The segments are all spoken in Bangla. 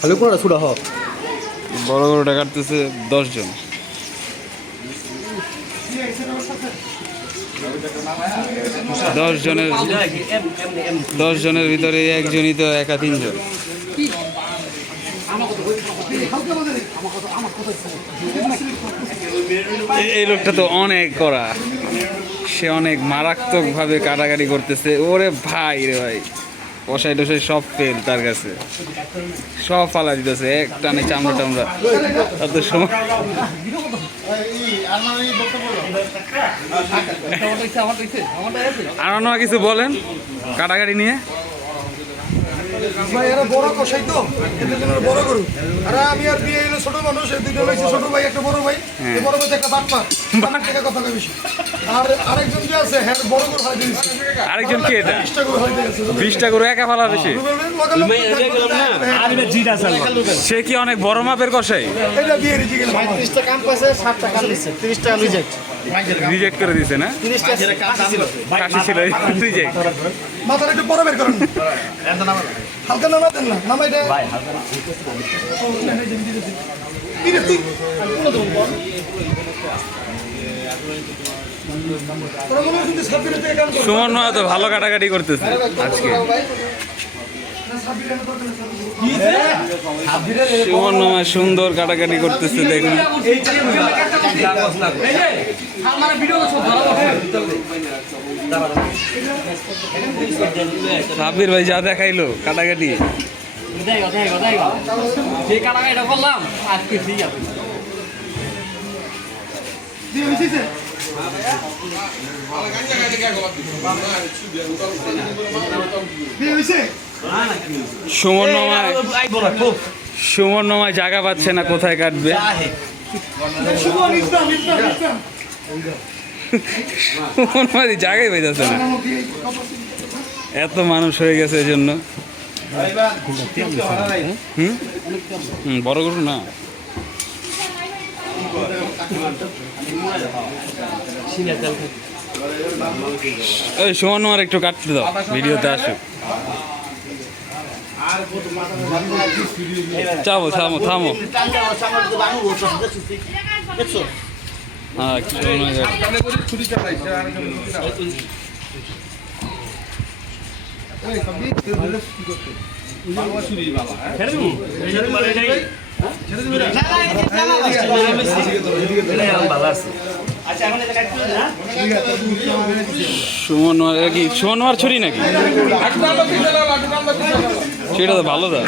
খালি কোনটা ছুটা হ বড় গরুটা কাটতেছে 10 জন। 10 জনের ভিতরে একজনই তো একা 3 জন। এই লোকটা তো অনেক কড়া, সে অনেক মারাত্মক ভাবে কাটাকাটি করতেছে। ওরে ভাই রে ভাই, কষাই টসাই সব ফেল তার কাছে, সব ফালা দিতেছে এক টানে চামড়া টামড়া। তার তো সময় আর কিছু বলেন কাটাকাটি নিয়ে। ভাই এরা বড় কষাই তো, এদের জন্য বড় গরু। আর আমি আর বিয়ে হলো ছোট মানুষ, এই দুটো হচ্ছে ছোট ভাই একটা বড় ভাই। এই বড় ভাই একটা বাটপার, বাটপার থেকে কথা কই বেশি। আর আরেকজন যে আছে হ্যাঁ বড় গরু হাই দিয়েছে। আরেকজন কি এটা? 20টা গরু হাই দিয়েছে। 20টা গরু একা ফালা বেশি। সে কি অনেক বড় মাপের কষাই? এটা বিয়ে রিজি গেল। 30টা কাম পাইছে, 60 টাকা নিছে, 30 টাকা রিজেক্ট। রিজেক্ট করে দিছে না? 30 টাকা কাশি ছিল রিজেক্ট। মাথাটা একটু বড় বের করেন। হালকা নামা দেন না, নামা এটা ভাই হালকা সুমন তো ভালো কাটাকাটি করতেছে আজকে। সুমন সুন্দর কাটাকাটি করতেছে দেখুন। সাব্বির ভাই যা দেখাইলো কাটাকাটি, যে কাটাকাটিটা করলাম আজকে ঠিক আছে। সুমন মামায় জায়গা পাচ্ছে না কোথায় কাটবে। সুমন মামায় জায়গায় পেয়েছে না, এত মানুষ হয়ে গেছে এই জন্য। বড় গরু না, ওই সুমন মামার একটু কাটতে দাও, ভিডিওতে আসুক। চাবো থামো থামো। হ্যাঁ সুমন কি সুমন মার ছুরি নাকি? সেটা তো ভালো দা।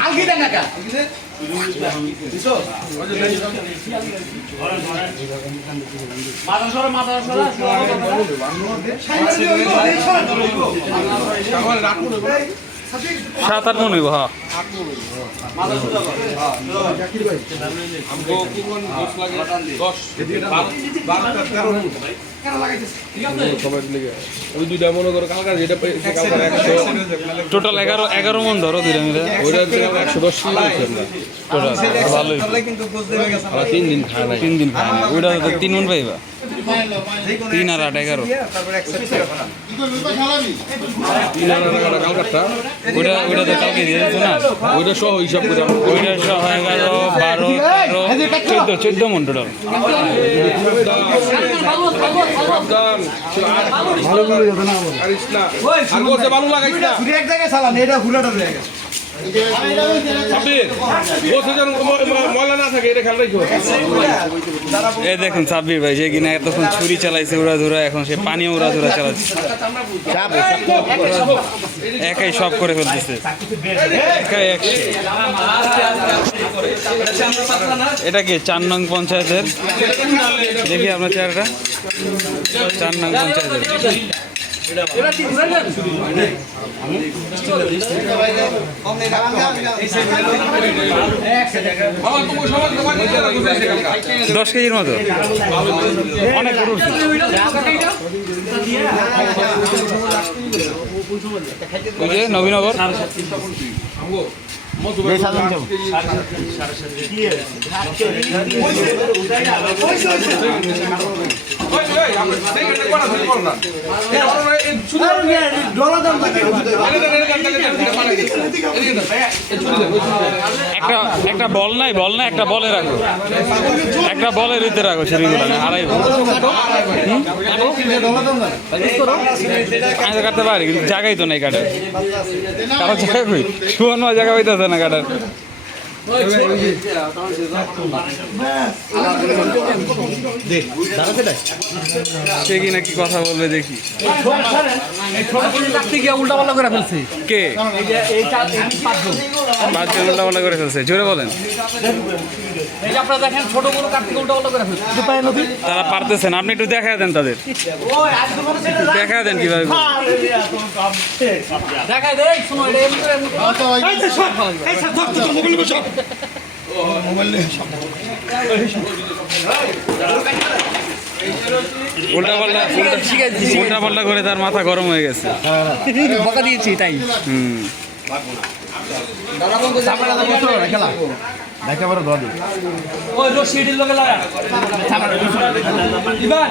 সাত আট মনে হইব। হ্যাঁ টোটাল 11 মন ধরো দুইটা মিলে। 110 টোটাল ভালোই, 3 দিন খায় না। 3 দিন খায় না। ওইটা তো 3 মন পাইবা, 3 আর 8 11। ওইটা ওইটা তো কালকে দিয়ে দিত না, ওইটা সহ হিসাব করে ওইটা সহ 11 12 13 14 মন টোটাল। ভালো লাগাইছ না এক জায়গায় চালান, এটা ঘুরাটা জায়গা এই দেখুন সাব্বির ভাই যে কিনা এতক্ষণ ছুরি চালাইছে উড়া ধরা, এখন সে পানিও উড়া ধরা চালাচ্ছে। একাই সব করে ফেলতেছে, একাই একশো। এটা কি 4 নং পঞ্চায়েতের? দেখি আপনার চেহারাটা। 4 নং পঞ্চায়েতের দশ কেজির মতো অনেক গরু উঠছে। নবীনগর একটা একটা বল নাই একটা বলে রাখো, একটা বলের ভিতরে রাখো সেদিকে আড়াই বল। আমি তো কাটতে পারি কিন্তু জায়গাই তো নাই কাটার, কারো জায়গা কই শুয়ানো জায়গা হইতেছে না কাটার। সে কি নাকি কথা বলবে দেখি। উল্টা পাল্টা করে ফেলছে। কে এই 5 জন উল্টা পাল্টা করে ফেলছে? জোরে বলেন। যে আপনারা দেখেন ছোট বড় কার্তিক উল্টা পাল্টা করে ফেলছে। তারা পারতেছেন, আপনি একটু দেখা দেন তাদের, দেখা দেন কিভাবে। দেখাই দেই, শুনো এটা এমনি করে মোবাইল বসো, মোবাইল নিয়ে সব। উল্টা পাল্টা করে তার মাথা গরম হয়ে গেছে। বকা দিয়েছি তাই। হুম, খেলা দেখা বড় ধর ওই রশিডির লগে লাগা ইবান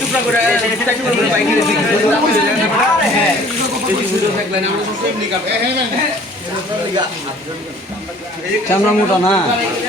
টুকরা করে বাইকে ক্যামেরা মোটা না।